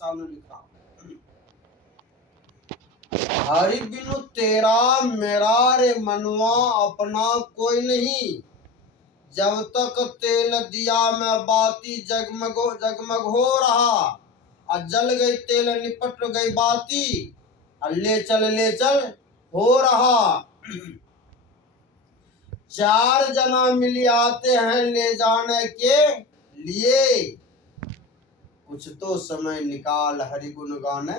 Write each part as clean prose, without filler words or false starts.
सामने लिखा, हरि बिनु तेरा मेरा रे मनवा अपना कोई नहीं, जब तक तेल दिया मैं बाती जगमग हो रहा, और जल गई तेल निपट गई बाती, और ले चल हो रहा। चार जना मिल आते हैं ले जाने के लिए, कुछ तो समय निकाल हरि गुण गाने,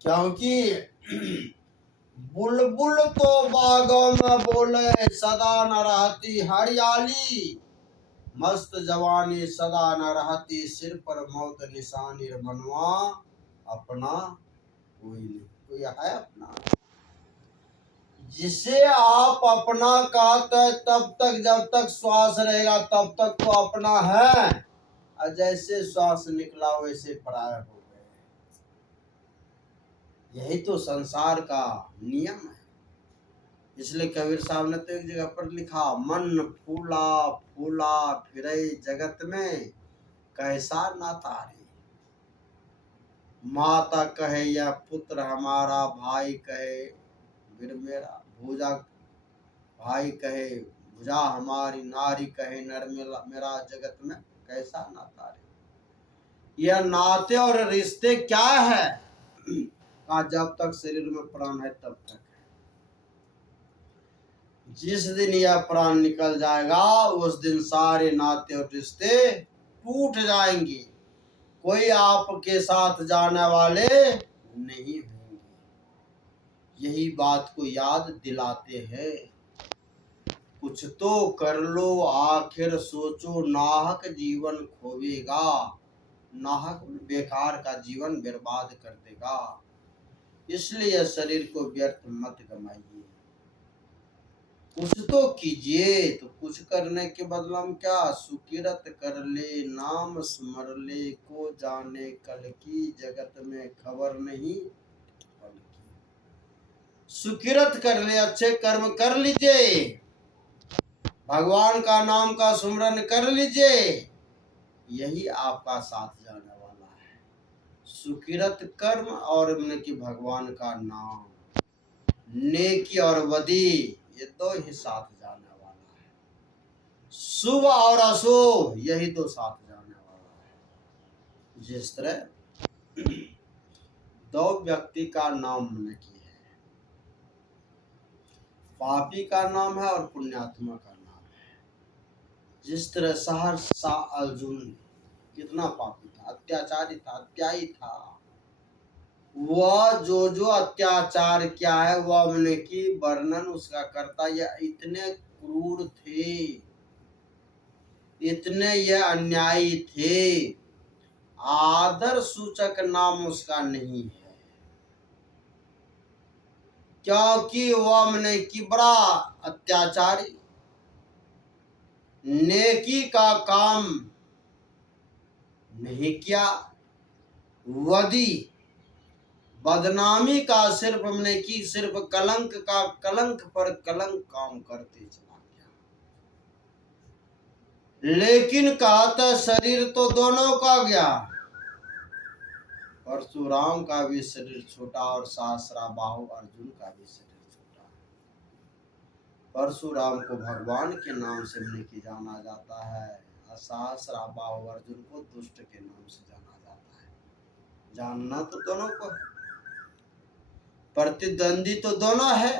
क्योंकि बुलबुल तो बागों में बोले सदा न रहती हरियाली, मस्त जवानी सदा न रहती, सिर पर मौत निशानी बनवा अपना कोई नहीं। कोई है अपना, जिसे आप अपना कहते तब तक, जब तक श्वास रहेगा तब तक तो अपना है, और जैसे श्वास निकला वैसे पराया हो गए। यही तो संसार का नियम है। इसलिए कबीर साहब ने तो एक जगह पर लिखा, मन फूला फूला फिरे जगत में, कैसा नाता रे। माता कहे या पुत्र हमारा, भाई कहे वीर मेरा, भूजा भाई कहे भुजा हमारी, नारी कहे नर मेरा, जगत में कैसा नाता रे। यह नाते और रिश्ते क्या है? कहा जब तक शरीर में प्राण है तब तक है, जिस दिन यह प्राण निकल जाएगा उस दिन सारे नाते और रिश्ते टूट जाएंगे, कोई आपके साथ जाने वाले नहीं होंगे। यही बात को याद दिलाते हैं। कुछ तो कर लो आखिर सोचो, नाहक जीवन खोवेगा, नाहक बेकार का जीवन बर्बाद कर देगा। इसलिए शरीर को व्यर्थ मत गमाइए। कुछ तो कीजिए, तो कुछ करने के बदला में क्या, सुकिरत कर ले नाम स्मर ले, को जाने कल की जगत में खबर नहीं फल की। सुकिरत कर ले, अच्छे कर्म कर लीजिए, भगवान का नाम का सुमरन कर लीजिए, यही आपका साथ जाने वाला है। सुकिरत कर्म और कि भगवान का नाम, नेकी और बदी, ये दो ही साथ जाने वाला है। शुभ और अशुभ यही दो साथ जाने वाला है। जिस तरह दो व्यक्ति का नाम की है, पापी का नाम है और पुण्यात्मा का नाम है। जिस तरह सहरसा अर्जुन कितना पापी था, अत्याचारी था, अत्यायी था। वह जो अत्याचार क्या है वह हमने की वर्णन उसका करता, यह इतने क्रूर थे, इतने यह अन्यायी थे, आदर सूचक नाम उसका नहीं है, क्योंकि वह हमने की बड़ा अत्याचारी, नेकी का काम नहीं किया, वदी बदनामी का सिर्फ हमने की, सिर्फ कलंक का कलंक पर कलंक काम करते चला गया। लेकिन कहता शरीर तो दोनों का गया, परशुराम का भी शरीर छोटा और सहस्रा बाहु अर्जुन का भी शरीर छोटा। परशुराम को भगवान के नाम से नहीं जाना जाता है, और सहस्रा बाहु अर्जुन को दुष्ट के नाम से जाना जाता है। जानना तो दोनों को है, प्रतिद्वंदी तो दोनों है,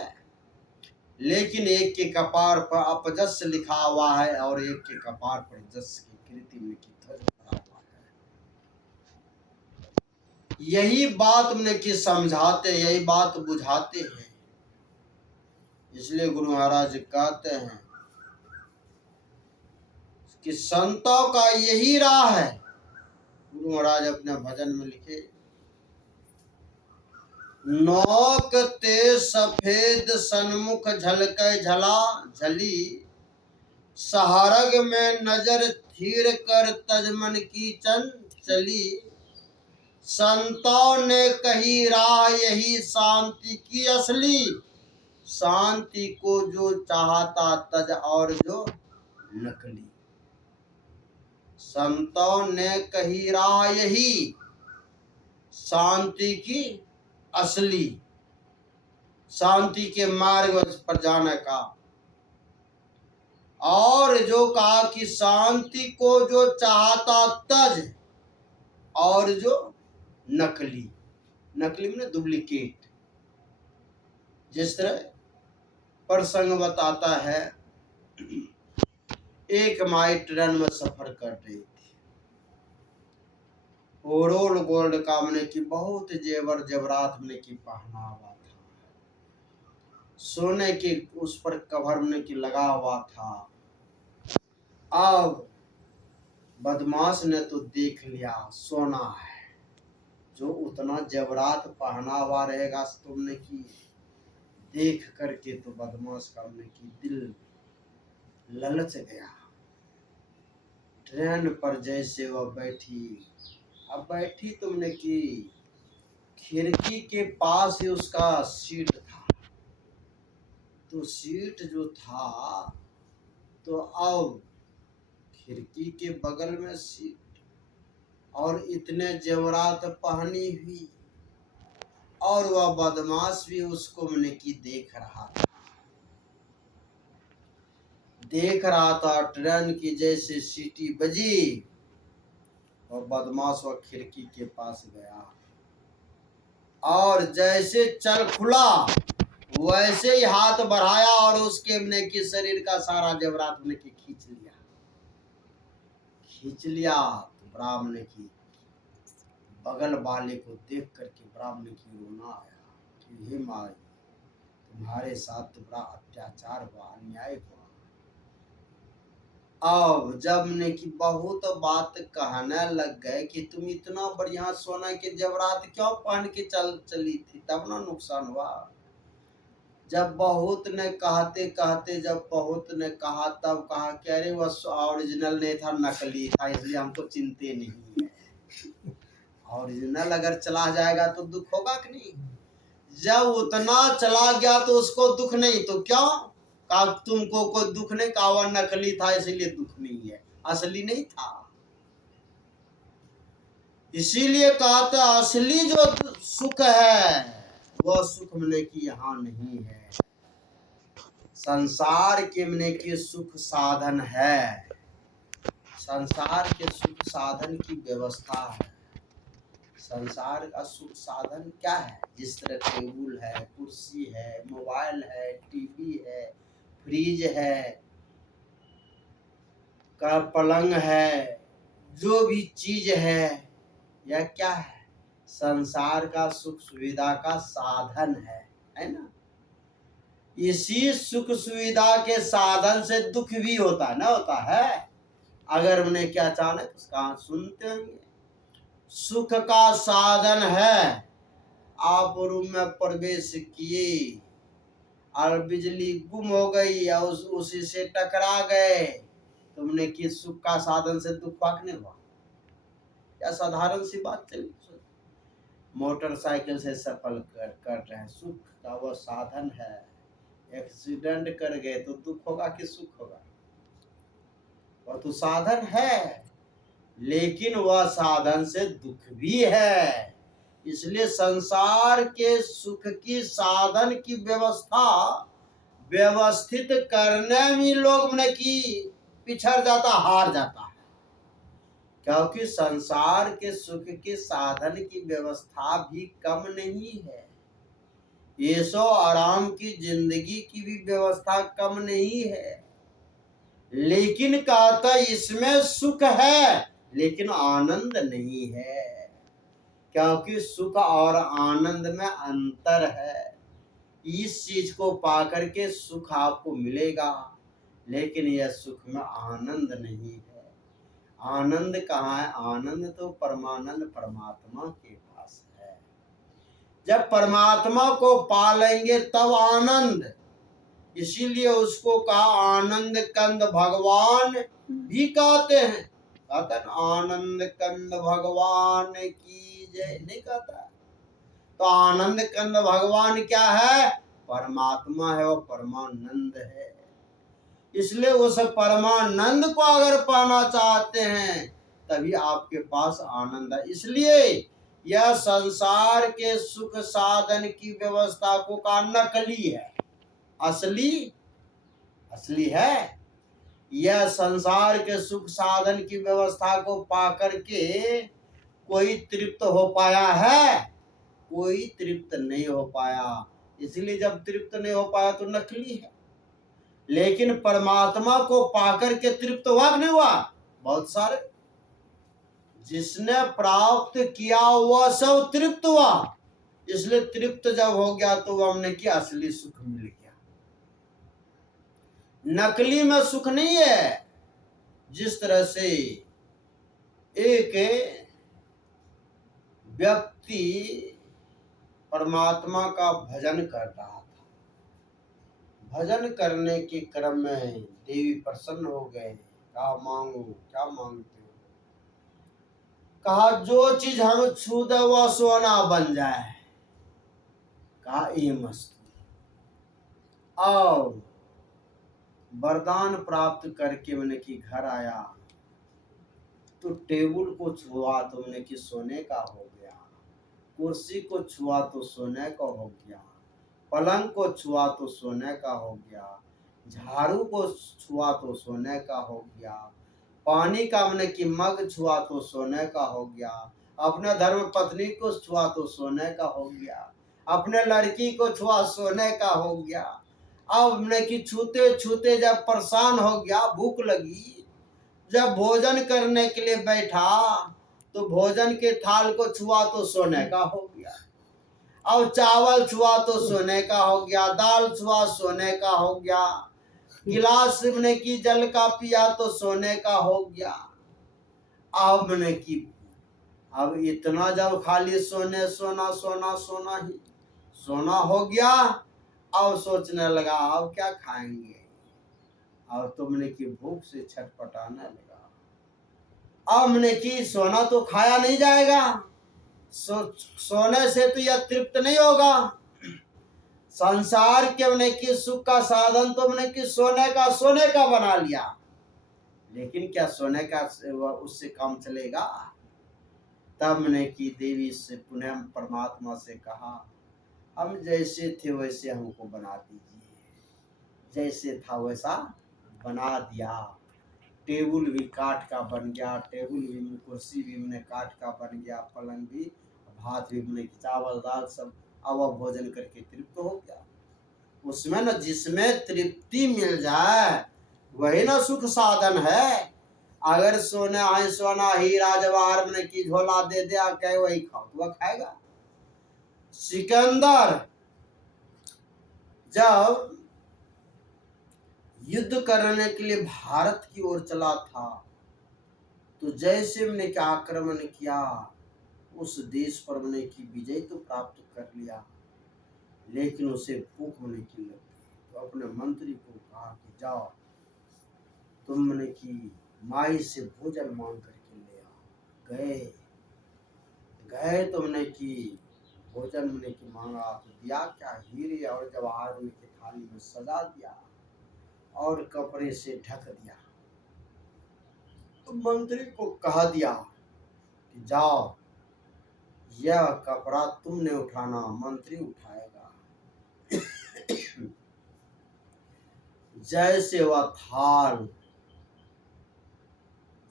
लेकिन एक के कपार पर अपजस लिखा हुआ है और एक के कपार पर जस की कृति में की ध्वज बना हुआ है। यही बात में कि समझाते, यही बात बुझाते हैं। इसलिए गुरु महाराज कहते हैं कि संतों का यही राह है। गुरु महाराज अपने भजन में लिखे, नौक ते सफेद सन्मुख झलके झला झली, सहारग में नजर थीर कर तजमन की चंचली, संतों ने कही राह यही शांति की असली, शांति को जो चाहता तज और जो नकली। संतों ने कही राह यही, शांति की असली, शांति के मार्ग पर जाने का। और जो कहा कि शांति को जो चाहता तज, और जो नकली, नकली में डुप्लीकेट। जिस तरह प्रसंग बताता है, एक माई ट्रेन में सफर कर रही थी, ओरोल गोल्ड का हमने की बहुत जेवर जेवरात हमने की पहना हुआ था, सोने की उस पर कवर हमने की लगा हुआ था। अब बदमाश ने तो देख लिया सोना है, जो उतना जेवरात पहना हुआ रहेगा तुमने की देख करके तो बदमाश का हमने की दिल ललच गया। ट्रेन पर जैसे वह बैठी, अब बैठी तुमने की खिड़की के पास ही उसका सीट था, तो सीट जो था तो अब खिड़की के बगल में सीट, और इतने जेवरात पहनी हुई, और वह बदमाश भी उसको मैंने की देख रहा था, देख रहा था। ट्रेन की जैसे सीटी बजी और बदमाश वह खिड़की के पास गया, और जैसे चल खुला वैसे ही हाथ बढ़ाया और उसके हमने की शरीर का सारा जेवरात हमने की खींच लिया। तो ब्राह्मण की बगल वाले को देख करके ब्राह्मण की रोना आया कि हे माई, तुम्हारे साथ तो बड़ा अत्याचार हुआ, अन्याय हुआ। अब जब ने की बहुत बात कहने लग गए कि तुम इतना बढ़िया सोना के जेवरात क्यों पहन के चली थी, तब ना नुकसान हुआ। जब बहुत ने कहते कहते जब बहुत ने कहा, तब कहा कि अरे वह ओरिजिनल नहीं था, नकली था, इसलिए हमको चिंते नहीं है। ओरिजिनल अगर चला जाएगा तो दुख होगा कि नहीं? जब उतना चला गया तो उसको दुख नहीं, तो क्यों कहा तुमको कोई दुख नहीं, कहा वह नकली था इसलिए दुख नहीं है, असली नहीं था। इसीलिए कहता असली जो सुख है वह सुख मने की यहाँ नहीं है। संसार के मने की सुख साधन है, संसार के सुख साधन की व्यवस्था है। संसार का सुख साधन क्या है? जिस तरह टेबल है, कुर्सी है, मोबाइल है, टीवी है, फ्रिज है, का पलंग है, जो भी चीज है, यह क्या है? संसार का सुख सुविधा का साधन है ना? इसी सुख सुविधा के साधन से दुख भी होता है ना, होता है। अगर मैंने क्या अचानक उसका सुनते होंगे, सुख का साधन है। आप रूम में प्रवेश किए और बिजली गुम हो गई या उसी से टकरा गए, तुमने कि सुख का साधन से दुख नहीं हुआ? या साधारण सी बात चली, मोटरसाइकिल से सफर कर रहे हैं, सुख का वह साधन है। एक्सीडेंट कर गए तो दुख होगा कि सुख होगा? वह तो साधन है, लेकिन वह साधन से दुख भी है। इसलिए संसार के सुख की साधन की व्यवस्था व्यवस्थित करने में लोग ने की पिछड़ जाता, हार जाता है। क्योंकि संसार के सुख के साधन की व्यवस्था भी कम नहीं है, ऐशो आराम की जिंदगी की भी व्यवस्था कम नहीं है। लेकिन कहता इसमें सुख है लेकिन आनंद नहीं है, क्योंकि सुख और आनंद में अंतर है। इस चीज को पाकर के सुख आपको मिलेगा, लेकिन यह सुख में आनंद नहीं है। आनंद कहाँ है? आनंद तो परमानंद परमात्मा के पास है। जब परमात्मा को पा लेंगे तब आनंद। इसीलिए उसको कहा आनंद कंद भगवान भी कहते हैं। कहते हैं आनंद कंद भगवान की जय, नहीं कहता? तो आनंद कंद भगवान क्या है? परमात्मा है, वो परमानंद है। इसलिए उस परमानंद को अगर पाना चाहते हैं तभी आपके पास आनंद है। इसलिए यह संसार के सुख साधन की व्यवस्था को का नकली है, असली है। यह संसार के सुख साधन की व्यवस्था को पाकर के कोई तृप्त हो पाया है? कोई तृप्त नहीं हो पाया। इसलिए जब तृप्त नहीं हो पाया तो नकली है। लेकिन परमात्मा को पाकर के तृप्त हुआ कि नहीं हुआ? बहुत सारे। जिसने प्राप्त किया वह सब तृप्त हुआ। इसलिए तृप्त जब हो गया तो वह हमने किया असली सुख मिल गया। नकली में सुख नहीं है। जिस तरह से एक व्यक्ति परमात्मा का भजन कर रहा था, भजन करने के क्रम में देवी प्रसन्न हो गए। कहा मांगो, क्या मांगते हो? कहा जो चीज हम छू दे वह सोना बन जाए। कहा ये मस्त। और वरदान प्राप्त करके मैंने कि घर आया तो टेबल को छुआ तो मैंने कि सोने का हो गया, कुर्सी को छुआ तो सोने का हो गया, पलंग को छुआ तो सोने का हो गया, झाड़ू को छुआ तो सोने का हो गया, पानी का मैंने कि मग छुआ तो सोने का हो गया, अपने धर्म पत्नी को छुआ तो सोने का हो गया, अपने लड़की को छुआ सोने का हो गया। अब मैंने कि छूते छूते जब परेशान हो गया, भूख लगी, जब भोजन करने के लिए बैठा तो भोजन के थाल को छुआ तो सोने का हो गया। अब चावल छुआ तो सोने का हो गया, दाल छुआ सोने का हो गया, गिलास ने की जल का पिया तो सोने का हो गया। अब ने की अब इतना जब खाली सोने सोना सोना सोना ही सोना हो गया, अब सोचने लगा अब क्या खाएंगे। अब तुमने की भूख से छटपटाने लगा। अब ने की सोना तो खाया नहीं जाएगा, सोने से तो यह तृप्त नहीं होगा। संसार के मैंने कि सुख का साधन तो मैंने कि सोने का बना लिया, लेकिन क्या सोने का उससे काम चलेगा? तब मैंने कि देवी से पुनः परमात्मा से कहा हम जैसे थे वैसे हमको बना दीजिए। जैसे था वैसा बना दिया। टेबल भी काठ का बन गया, टेबल भी कुर्सी भी मैंने काठ का बन गया, पलंग भी, भात भी मैंने चावल दाल सब। अब वह भोजन करके तृप्त हो गया। उसमें न जिसमें तृप्ति मिल जाए वही ना सुख साधन है। अगर सोना हीरा जवाहर में की झोला दे दिया कहे वही खाओ तो वह खाएगा। सिकंदर जब युद्ध करने के लिए भारत की ओर चला था तो जैसे मैंने क्या आक्रमण किया उस देश पर मैंने की विजय तो प्राप्त कर लिया, लेकिन उसे भूख होने की लगी। तो अपने मंत्री को कहा कि जाओ तुमने की माई से भोजन मांग करके ले आओ। गए तुमने की भोजन मैंने की मांगा तो दिया क्या, हीरे और जवाहर में की थाली में सजा दिया और कपड़े से ढक दिया। तो मंत्री को कहा दिया कि जाओ यह कपड़ा तुमने उठाना, मंत्री उठाएगा। जैसे वह थाल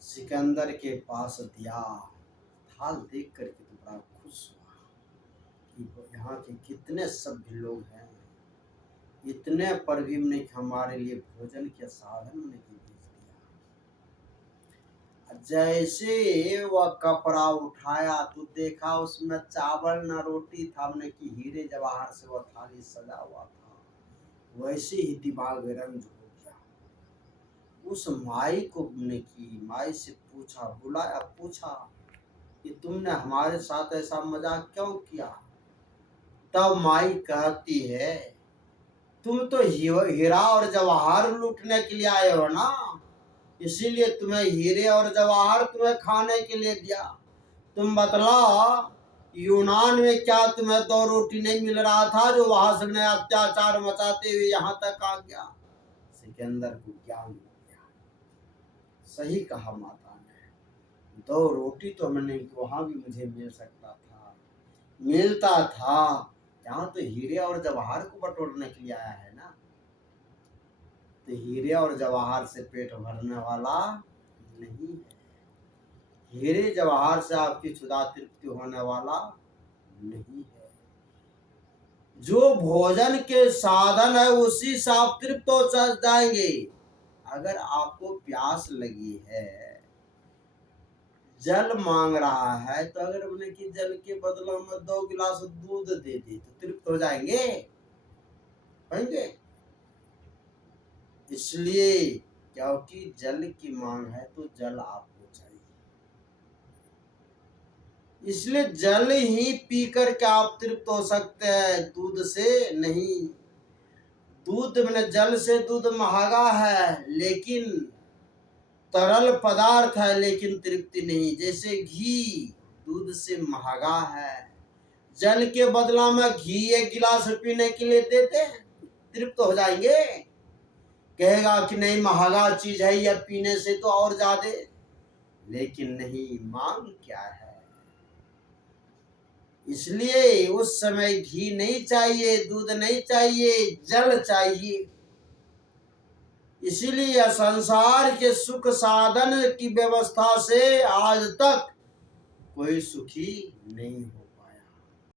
सिकंदर के पास दिया, थाल देख करके तो बड़ा खुश हुआ कि यहाँ के कितने सभ्य लोग हैं, इतने पर भी हमने हमारे लिए भोजन के साधन में भेज दिया। जैसे वह कपड़ा उठाया तो देखा उसमें चावल न रोटी था, हमने कि हीरे जवाहर से वह थाली सजा हुआ था। वैसे ही दिमाग रंज हो गया। उस माई को हमने की माई से पूछा, बुलाया, पूछा कि तुमने हमारे साथ ऐसा मजाक क्यों किया? तब माई कहती है तुम तो हीरा और जवाहर लूटने के लिए आए हो ना, इसीलिए तुम्हें हीरे और जवाहर तुम्हें खाने के लिए दिया। तुम बतलाओ यूनान में क्या तुम्हें 2 रोटी नहीं मिल रहा था जो वहां से ने अत्याचार मचाते हुए यहाँ तक आ गया? सिकंदर को ज्ञान हो गया। सही कहा माता ने, दो रोटी तो मैंने वहां भी मुझे मिल सकता था, मिलता था। यहाँ तो हीरे और जवाहर को बटोरने के लिए आया है ना, तो हीरे और जवाहर से पेट भरने वाला नहीं है। हीरे जवाहर से आपकी क्षुधा तृप्ति होने वाला नहीं है। जो भोजन के साधन है उसी से आप तृप्त हो जाएंगे। अगर आपको प्यास लगी है, जल मांग रहा है, तो अगर हमने कि जल के बदले में 2 गिलास दूध दे दी तो तृप्त हो जाएंगे, होंगे? इसलिए क्योंकि जल की मांग है तो जल आपको चाहिए, इसलिए जल ही पीकर के आप तृप्त हो सकते हैं, दूध से नहीं। दूध मैंने जल से दूध महंगा है, लेकिन तरल पदार्थ है, लेकिन तृप्ति नहीं। जैसे घी दूध से महंगा है, जल के बदला में घी 1 गिलास पीने के लिए देते हैं, तृप्त हो जाएंगे? कहेगा कि नहीं महंगा चीज है, यह पीने से तो और ज्यादा, लेकिन नहीं, मांग क्या है। इसलिए उस समय घी नहीं चाहिए, दूध नहीं चाहिए, जल चाहिए। इसीलिए संसार के सुख साधन की व्यवस्था से आज तक कोई सुखी नहीं हुआ।